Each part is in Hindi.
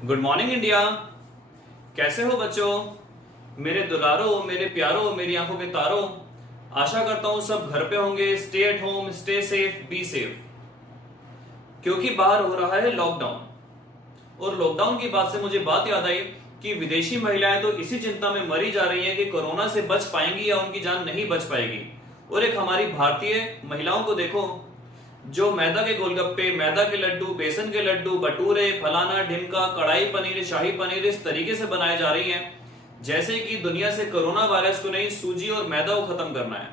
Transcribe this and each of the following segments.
Good morning India. कैसे हो बच्चों? मेरे दुलारो, मेरे प्यारो, मेरी आंखों के तारो। आशा करता हूं सब घर पे होंगे। Stay at home, stay safe, be safe. क्योंकि बाहर हो रहा है लॉकडाउन, और लॉकडाउन की बात से मुझे बात याद आई कि विदेशी महिलाएं तो इसी चिंता में मरी जा रही हैं कि कोरोना से बच पाएंगी या उनकी जान नहीं बच पाएगी। और एक हमारी भारतीय महिलाओं को देखो, जो मैदा के गोलगप्पे, मैदा के लड्डू, बेसन के लड्डू, भटूरे, फलाना ढिमका, कढ़ाई पनीर, शाही पनीर इस तरीके से बनाए जा रही हैं जैसे कि दुनिया से कोरोना वायरस को नहीं, सूजी और मैदा को खत्म करना है।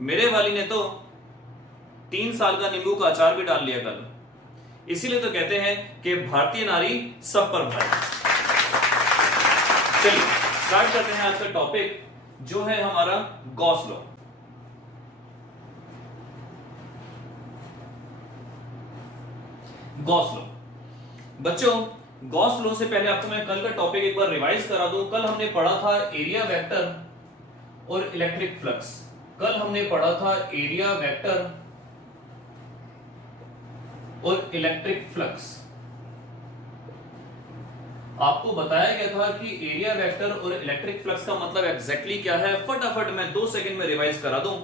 मेरे वाली ने तो 3 साल का नींबू का अचार भी डाल लिया कल। इसीलिए तो कहते हैं कि भारतीय नारी सब पर भारी। चलिए स्टार्ट करते हैं आज का टॉपिक, जो है हमारा गॉस लॉ। गॉस लॉ बच्चों, गॉस लॉ से पहले आपको मैं कल का टॉपिक एक बार रिवाइज करा दूं। कल हमने पढ़ा था एरिया वेक्टर और इलेक्ट्रिक फ्लक्स। कल हमने पढ़ा था एरिया वेक्टर और इलेक्ट्रिक फ्लक्स। आपको बताया गया था कि एरिया वेक्टर और इलेक्ट्रिक फ्लक्स का मतलब एग्जैक्टली क्या है। फटाफट मैं 2 सेकंड में रिवाइज करा दूं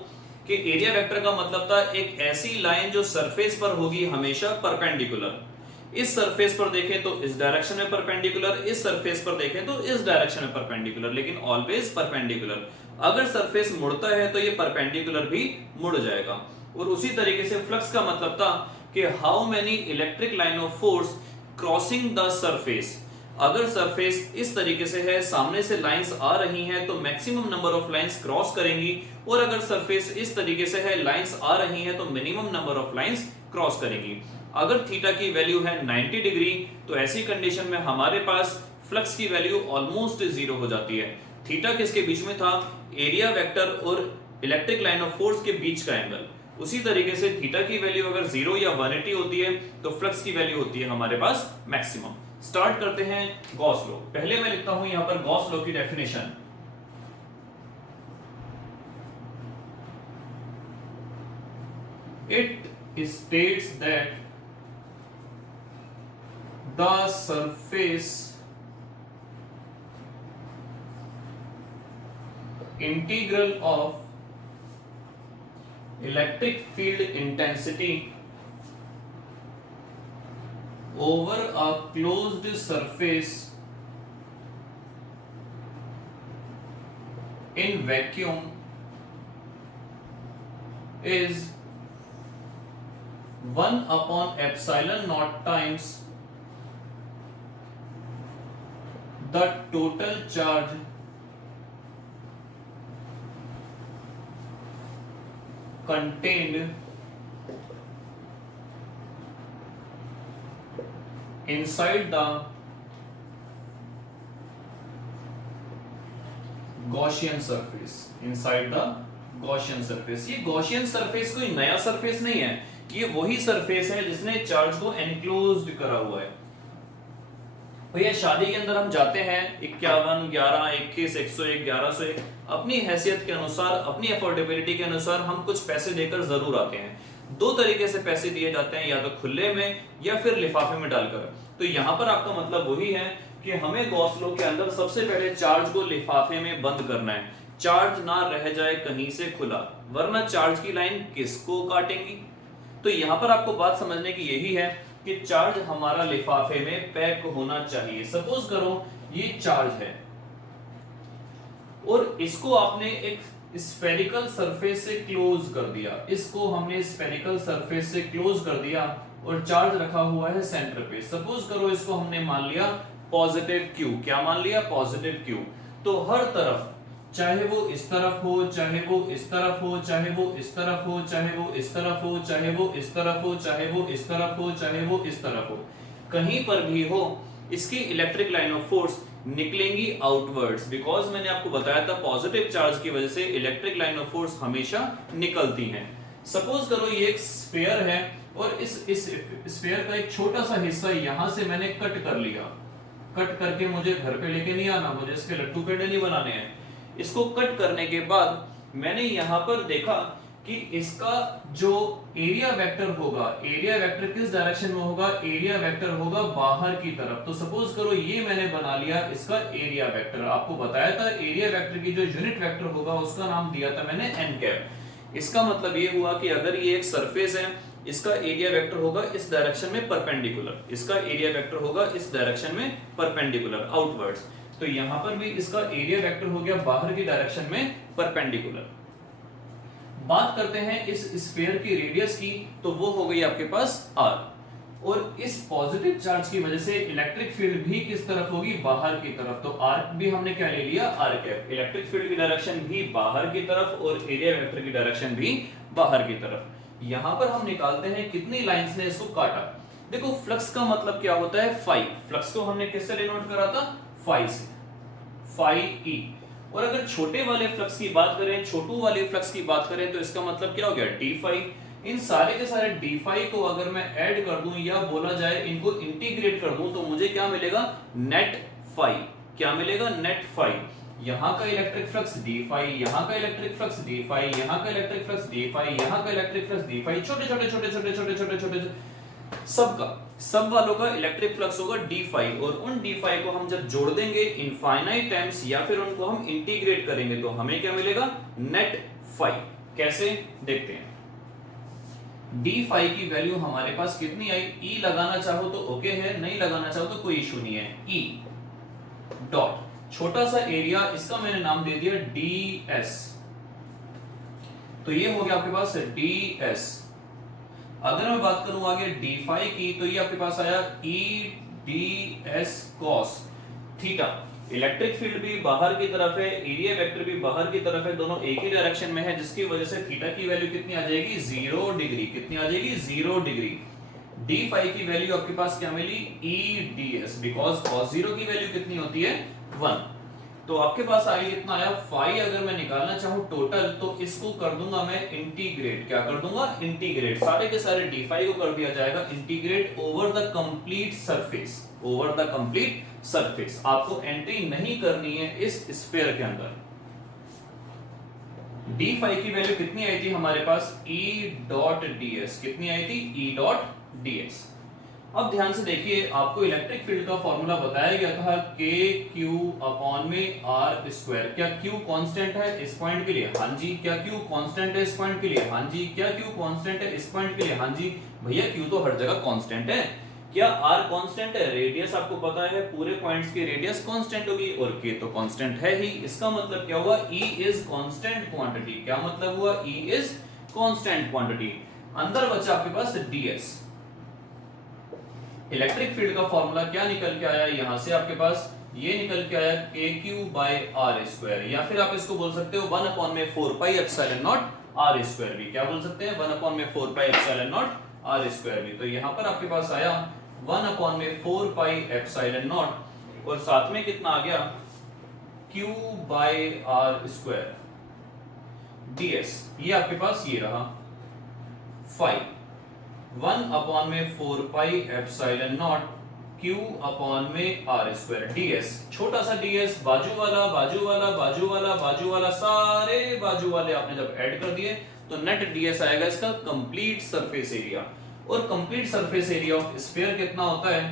कि एरिया वेक्टर का मतलब था एक ऐसी लाइन जो सरफेस पर होगी हमेशा परपेंडिकुलर। इस सरफेस पर देखें तो इस डायरेक्शन में परपेंडिकुलर, इस सरफेस पर देखें तो इस डायरेक्शन में परपेंडिकुलर, लेकिन ऑलवेज परपेंडिकुलर। अगर सरफेस मुड़ता है तो ये परपेंडिकुलर भी मुड़ जाएगा। और उसी तरीके से फ्लक्स का मतलब था कि how many electric line of force crossing the surface. अगर सरफेस इस तरीके से है, सामने से लाइंस आ रही हैं, तो maximum number of lines cross करेंगी। और अगर सरफेस इस तरीके से है, लाइंस आ रही हैं, तो minimum number of lines cross करेंगी। अगर थीटा की वैल्यू है 90 डिग्री, तो ऐसी कंडीशन में हमारे पास फ्लक्स की वैल्यू ऑलमोस्ट 0 हो जाती है। थीटा किसके बीच में था? एरिया वेक्टर और इलेक्ट्रिक लाइन ऑफ फोर्स के बीच का एंगल। उसी तरीके से थीटा की वैल्यू अगर 0 या 180 होती है, तो फ्लक्स की वैल्यू होती है हमारे पास मैक्सिमम। स्टार्ट करते हैं गॉस लॉ। पहले मैं लिखता हूं यहां पर गॉस लॉ की definition. It states that the surface integral of electric field intensity over a closed surface in vacuum is 1 upon epsilon naught times the total charge contained inside the Gaussian surface। inside the Gaussian surface। ये Gaussian surface कोई नया सरफेस नहीं है, ये वही सरफेस है जिसने चार्ज को एनक्लोज्ड करा हुआ है। भैया शादी के अंदर हम जाते हैं 51, 11, 21, 101, 1101, अपनी हैसियत के अनुसार, अपनी अफोर्डेबिलिटी के अनुसार हम कुछ पैसे देकर जरूर आते हैं। 2 तरीके से पैसे दिए जाते हैं, या तो खुले में या फिर लिफाफे में डालकर। तो यहाँ पर आपका मतलब वही है कि हमें गॉस लॉ के अंदर सबसे पहले चार्ज को लिफाफे में बंद करना है, चार्ज ना रह जाए कहीं से खुला, वरना चार्ज की लाइन किसको काटेंगी। तो यहां पर आपको बात समझने की यही है कि चार्ज हमारा लिफाफे में पैक होना चाहिए। सपोज करो ये चार्ज है और इसको आपने एक स्फेरिकल सरफेस से क्लोज कर दिया, इसको हमने स्फेरिकल सरफेस से क्लोज कर दिया और चार्ज रखा हुआ है सेंटर पे। सपोज करो इसको हमने मान लिया पॉजिटिव क्यू। क्या मान लिया? Positive Q. तो हर तरफ, चाहे वो इस तरफ हो, चाहे वो इस तरफ हो, चाहे वो इस तरफ हो, चाहे वो इस तरफ हो, चाहे वो इस तरफ हो, चाहे वो इस तरफ हो, चाहे वो इस तरफ हो, कहीं पर भी हो, इसकी इलेक्ट्रिक लाइन ऑफ फोर्स निकलेंगी आउटवर्ड्स। बिकॉज मैंने आपको बताया था पॉजिटिव चार्ज की वजह से इलेक्ट्रिक लाइन ऑफ फोर्स हमेशा निकलती हैं। सपोज करो ये एक स्फीयर है और इस स्फीयर का एक छोटा सा हिस्सा यहां से मैंने कट कर लिया। कट करके मुझे घर पे लेके नहीं आना, मुझे इसके लट्टू पेड़े नहीं बनाने हैं। इसको कट करने के बाद मैंने यहां पर देखा कि इसका जो एरिया वेक्टर होगा, एरिया वेक्टर किस डायरेक्शन में होगा, एरिया वेक्टर होगा बाहर की तरफ। तो सपोज करो ये मैंने बना लिया इसका एरिया वेक्टर, आपको बताया था एरिया वेक्टर की जो यूनिट वेक्टर होगा उसका नाम दिया था मैंने एन कैप। इसका मतलब ये हुआ कि अगर ये एक सरफेस है, इसका एरिया वेक्टर होगा इस डायरेक्शन में परपेंडिकुलर, इसका एरिया वेक्टर होगा इस डायरेक्शन में परपेंडिकुलर आउटवर्ड्स। तो यहां पर भी इसका एरिया वेक्टर हो गया बाहर की डायरेक्शन में परपेंडिकुलर। बात करते हैं इस स्फीयर की रेडियस की, तो वो हो गई आपके पास r, और इस पॉजिटिव चार्ज की वजह से इलेक्ट्रिक फील्ड भी किस तरफ होगी, बाहर की तरफ। तो r भी हमने क्या ले लिया, r कैप। इलेक्ट्रिक फील्ड की डायरेक्शन भी बाहर की तरफ और एरिया वेक्टर की डायरेक्शन भी बाहर की तरफ। यहां पर हम निकालते हैं कितनी लाइंस ने इसको काटा। देखो फ्लक्स का मतलब क्या होता है, फाई। फ्लक्स को हमने किससे डिनोट करा था, फाई से, फाई ई। और अगर छोटे वाले फ्लक्स की बात करें, छोटू वाले फ्लक्स की बात करें, तो इसका मतलब क्या हो गया, डी फाई। इन सारे के सारे डी फाई को अगर मैं ऐड कर दूं या बोला जाए इनको इंटीग्रेट कर दूं, तो मुझे क्या मिलेगा, नेट फाई। क्या मिलेगा, नेट फाई। यहां का इलेक्ट्रिक फ्लक्स डी फाई, यहां का इलेक्ट्रिक फ्लक्स डी फाई, यहां का इलेक्ट्रिक फ्लक्स डी फाई, यहां का इलेक्ट्रिक फ्लक्स डी फाई, छोटे छोटे छोटे छोटे छोटे छोटे छोटे सबका, सब वालों का इलेक्ट्रिक फ्लक्स होगा डी फाई। और उन डी फाई को हम जब जोड़ देंगे इनफाइनाइट टाइम्स या फिर उनको हम इंटीग्रेट करेंगे, तो हमें क्या मिलेगा, नेट फाई। कैसे, देखते हैं। डी फाई की वैल्यू हमारे पास कितनी आई, ई लगाना चाहो तो ओके है, नहीं लगाना चाहो तो कोई इशू नहीं है। ई डॉट छोटा सा एरिया, इसका मैंने नाम दे दिया डी एस। तो ये हो गया आपके पास डी एस। अगर मैं बात करूं आगे डी फाई की, तो ये आपके पास आया ई D S cos theta. Electric field भी बाहर की तरफ है, एरिया वेक्टर भी बाहर की तरफ है, दोनों एक ही डायरेक्शन में है, जिसकी वजह से थीटा की वैल्यू कितनी आ जाएगी, 0 डिग्री। कितनी आ जाएगी, 0 डिग्री। डी फाई की वैल्यू आपके पास क्या मिली, E D S, because cos 0 की वैल्यू कितनी होती है, 1। तो आपके पास आई इतना आया फाई। अगर मैं निकालना चाहूं टोटल, तो इसको कर दूंगा मैं इंटीग्रेट। क्या कर दूंगा, इंटीग्रेट। सारे के सारे डी फाई को कर दिया जाएगा integrate over the complete surface, over the complete surface. आपको एंट्री नहीं करनी है इस स्फीयर के अंदर। डी फाई की वैल्यू कितनी आई थी हमारे पास, ई डॉट डी एस। कितनी आई थी, ई डॉट डी एस। अब ध्यान से देखिए, आपको इलेक्ट्रिक फील्ड का फॉर्मूला बताया गया था के क्यू अपॉन में आर स्क्वायर। क्या क्यू कांस्टेंट है इस पॉइंट के लिए, हाँ जी। क्या क्यू कांस्टेंट है इस पॉइंट के लिए, हाँ जी। क्या क्यू कांस्टेंट है इस पॉइंट के लिए, हाँ जी। भैया क्यू तो हर जगह कांस्टेंट है। क्या आर कांस्टेंट है, रेडियस आपको पता है पूरे पॉइंट्स की रेडियस कांस्टेंट होगी, और के तो कांस्टेंट है ही। इसका मतलब क्या हुआ, ई इज कांस्टेंट क्वांटिटी। क्या मतलब हुआ, ई इज कांस्टेंट क्वांटिटी। अंदर बचा आपके पास डीएस। इलेक्ट्रिक फील्ड का फॉर्मूला क्या निकल के आया, यहां से आपके पास ये निकल के आया के क्यू बाय आर स्क्वायर, या फिर आप इसको बोल सकते हो 1 अपॉन में 4 pi epsilon naught r square भी। क्या बोल सकते हैं, 1 अपॉन में 4 pi epsilon naught r square भी। तो यहां पर आपके पास आया 1 अपॉन में 4 पाई एप्सिलॉन नॉट, और साथ में कितना आ गया, q by r square ds. ये आपके पास ये रहा 5 1 अपॉन में 4 pi epsilon not Q upon में आर स्क्वायर डीएस। छोटा सा डीएस, बाजू वाला बाजू वाला बाजू वाला बाजू वाला, सारे बाजू वाले आपने जब ऐड कर दिए तो नेट डीएस आएगा इसका कंप्लीट सरफेस एरिया। और complete surface area of sphere कितना होता है,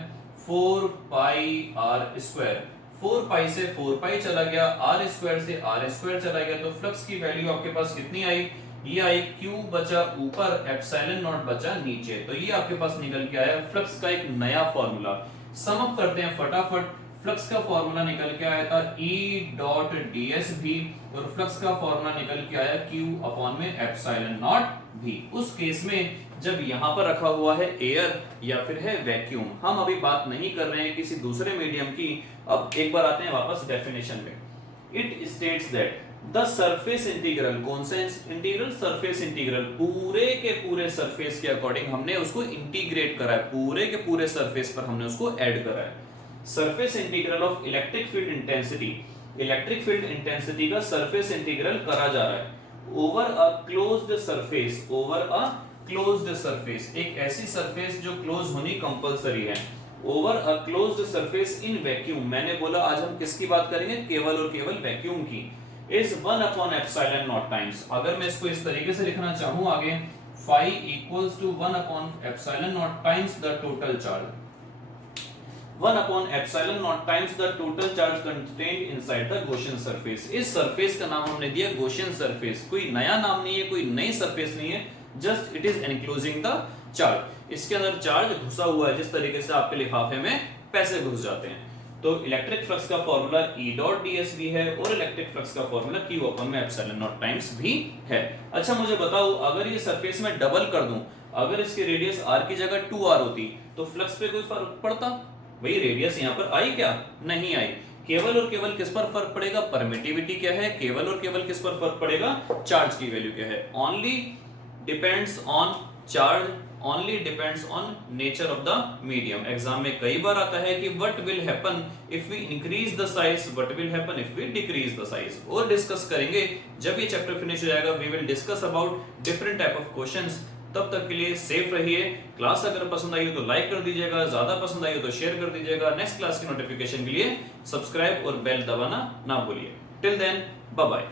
4 पाई आर स्क्वायर। 4 पाई से 4 पाई चला गया, आर स्क्वायर से आर स्क्वायर चला गया, तो फ्लक्स की वैल्यू आपके पास कितनी आई, ये आई क्यू बचा ऊपर, एप्सिलॉन नॉट बचा नीचे। तो ये आपके पास निकल के आया फ्लक्स का एक नया फॉर्मूला। सम अप करते हैं फटाफट। फ्लक्स का फॉर्मूला निकल के आया था ई डॉट डीएस भी, और फ्लक्स का फॉर्मूला निकल के आया क्यू अपॉन में एप्सिलॉन नॉट भी। उस केस में जब यहां पर रखा हुआ है एयर या फिर है वैक्यूम, हम अभी बात नहीं कर रहे हैं किसी दूसरे मीडियम की। अब एक बार आते हैं वापस डेफिनेशन में। It states that the surface integral, कौन सा इंटीग्रल, सरफेस इंटीग्रल, पूरे के पूरे सरफेस के अकॉर्डिंग हमने उसको इंटीग्रेट करा है, पूरे के पूरे सरफेस पर हमने उसको ऐड करा है। Surface integral of electric field intensity, electric field intensity का सरफेस इंटीग्रल करा जा रहा है over a closed surface, over a closed surface, एक ऐसी सरफेस जो क्लोज होनी कंपलसरी है, over a closed surface in vacuum. मैंने बोला आज हम किसकी बात करेंगे, केवल और केवल वैक्यूम की। इज 1/एप्सिलॉन टाइम्स, अगर मैं इसको इस तरीके से लिखना चाहूं आगे, phi equals to epsilon times the total charge, epsilon times the total charge contained inside the Gaussian surface. इस सरफेस का नाम हमने दिया गॉसियन सरफेस, कोई नया नाम नहीं है, कोई नई सरफेस नहीं है, just it is enclosing the charge. इसके अंदर चार्ज घुसा हुआ है, जिस तरीके से आपके लिफाफे में पैसे घुस जाते हैं। तो इलेक्ट्रिक फ्लक्स का फॉर्मूला E डॉट ds भी है और इलेक्ट्रिक फ्लक्स का फॉर्मूला Q अपन में एप्सिलॉन नॉट टाइम्स भी है। अच्छा मुझे बताओ, अगर ये सरफेस में डबल कर दूं, अगर इसकी रेडियस r की जगह 2r होती तो फ्लक्स पे कोई फर्क पड़ता? भाई रेडियस यहाँ पर आई क्या? नहीं आई। केवल और केवल किस पर फर्क पड़ेगा? परमिटिविटी क्या है? केवल और केवल किस पर फर्क पड़ेगा? चार्ज की वैल्यू क्या है? Only depends on charge, only depends on nature of the medium। Exam में कई बार आता है कि what will happen if we increase the size, what will happen if we decrease the size, और डिस्कस करेंगे जब ये चैप्टर फिनिश हो जाएगा। we will discuss about different type of questions। तब तक के लिए सेफ रहिए। क्लास अगर पसंद आई हो तो लाइक कर दीजिएगा, ज्यादा पसंद आई हो तो शेयर कर दीजिएगा। नेक्स्ट क्लास की नोटिफिकेशन के लिए सब्सक्राइब और बेल दबाना ना भूलिए। Till then bye bye.